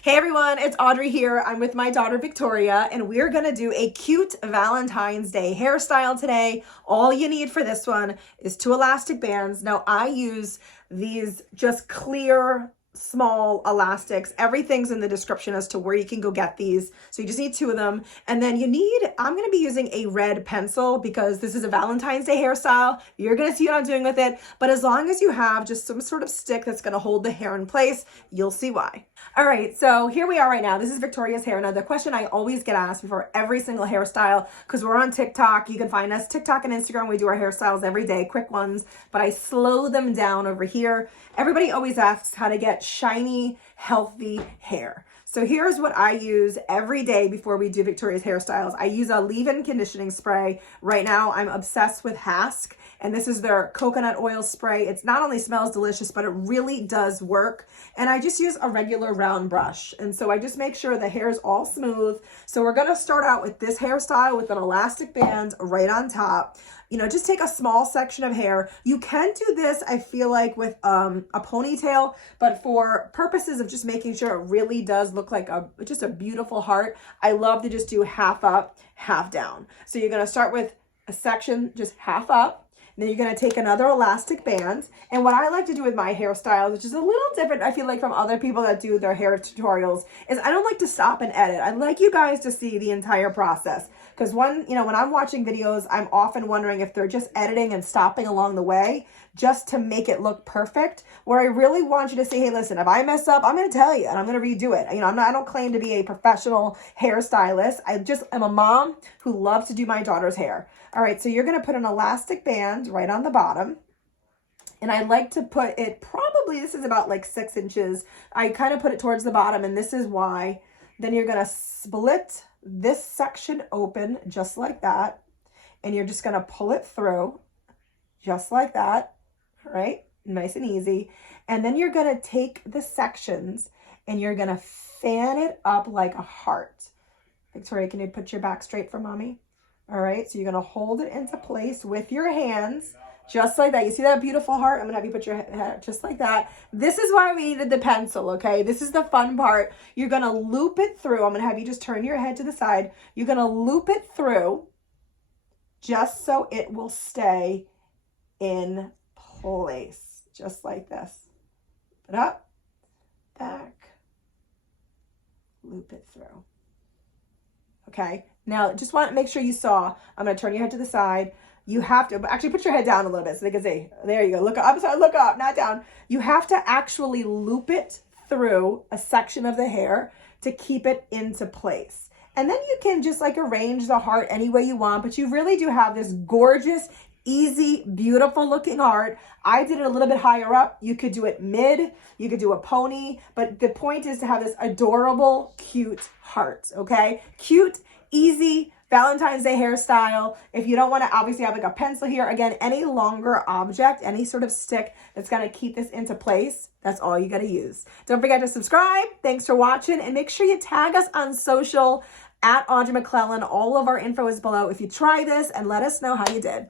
Hey everyone, it's Audrey here. I'm with my daughter Victoria and we're gonna do a cute Valentine's Day hairstyle today. All you need for this one is 2 elastic bands. Now I use these just clear small elastics. Everything's in the description as to where you can go get these. So you just need 2 of them. And then I'm gonna be using a red pencil because this is a Valentine's Day hairstyle. You're gonna see what I'm doing with it. But as long as you have just some sort of stick that's gonna hold the hair in place, you'll see why. All right, so here we are right now. This is Victoria's hair. Now the question I always get asked before every single hairstyle, because we're on TikTok, you can find us TikTok and Instagram. We do our hairstyles every day, quick ones, but I slow them down over here. Everybody always asks how to get shiny, healthy hair. So here's what I use every day before we do Victoria's hairstyles. I use a leave-in conditioning spray. Right now, I'm obsessed with HASK, and this is their coconut oil spray. It not only smells delicious, but it really does work. And I just use a regular round brush. And so I just make sure the hair is all smooth. So we're gonna start out with this hairstyle with an elastic band right on top. You know, just take a small section of hair. You can do this, I feel like, with a ponytail, but for purposes of just making sure it really does look like just a beautiful heart, I love to just do half up, half down. So you're gonna start with a section just half up. Then you're gonna take another elastic band. And what I like to do with my hairstyles, which is a little different, I feel like, from other people that do their hair tutorials, is I don't like to stop and edit. I'd like you guys to see the entire process. Because when I'm watching videos, I'm often wondering if they're just editing and stopping along the way just to make it look perfect, where I really want you to say, hey, listen, if I mess up, I'm gonna tell you and I'm gonna redo it. I don't claim to be a professional hairstylist. I just am a mom who loves to do my daughter's hair. All right, so you're gonna put an elastic band right on the bottom. And I like to put it, probably, this is about like 6 inches. I kind of put it towards the bottom, and this is why. Then you're gonna split this section open just like that. And you're just gonna pull it through just like that, right? Nice and easy. And then you're gonna take the sections and you're gonna fan it up like a heart. Victoria, can you put your back straight for mommy? All right, so you're gonna hold it into place with your hands, just like that. You see that beautiful heart? I'm gonna have you put your head just like that. This is why we needed the pencil, okay? This is the fun part. You're gonna loop it through. I'm gonna have you just turn your head to the side. You're gonna loop it through just so it will stay in place, just like this. Put it up, back, loop it through. Okay, now just want to make sure you saw. I'm going to turn your head to the side. You have to actually put your head down a little bit so they can see. There you go. Look up. I'm sorry, look up, not down. You have to actually loop it through a section of the hair to keep it into place. And then you can just like arrange the heart any way you want, but you really do have this gorgeous, easy, beautiful looking heart. I did it a little bit higher up. You could do it mid, you could do a pony, but the point is to have this adorable, cute heart, okay? Cute, easy Valentine's Day hairstyle. If you don't want to obviously have like a pencil here, again, any longer object, any sort of stick that's going to keep this into place, that's all you got to use. Don't forget to subscribe. Thanks for watching, and make sure you tag us on social at Audrey McClellan. All of our info is below if you try this, and let us know how you did.